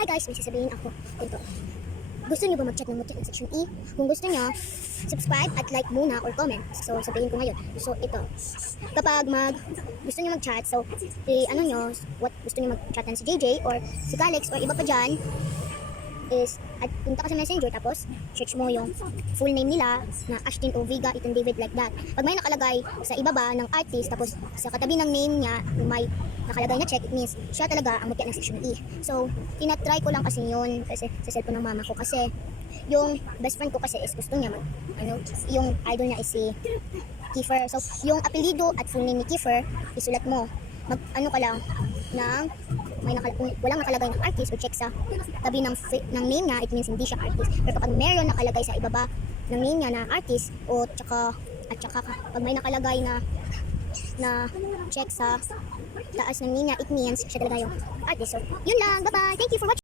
Hi guys, may sasabihin ako. Ito. Gusto niyo ba mag-chat ng Mutya ng Section E? Kung gusto niyo, subscribe at like muna or comment. So, sabihin ko ngayon. So, ito. Kapag gusto niyo mag-chat, so, ano nyo, what gusto niyo mag-chatan si JJ or si Calix or iba pa dyan, is at punta ka sa messenger tapos search mo yung full name nila na Ashton O. Vega, Ethan David, like that. Pag may nakalagay sa ibaba ng artist tapos sa katabi ng name niya may nakalagay na check, it means siya talaga ang mutya ng Section E. So, tinatry ko lang kasi yun kasi sa cellphone ng mama ko kasi yung best friend ko kasi is gusto niya yung idol niya is si Kiefer. So, yung apelido at full name ni Kiefer, isulat mo. Ano ka lang ng kung walang nakalagay ng artist o check sa tabi ng name niya, it means hindi siya artist. Pero kapag meron nakalagay sa ibaba ng name niya na artist o at saka pag may nakalagay na check sa taas ng name niya, it means siya talaga yung artist. So, yun lang. Bye-bye. Thank you for watching.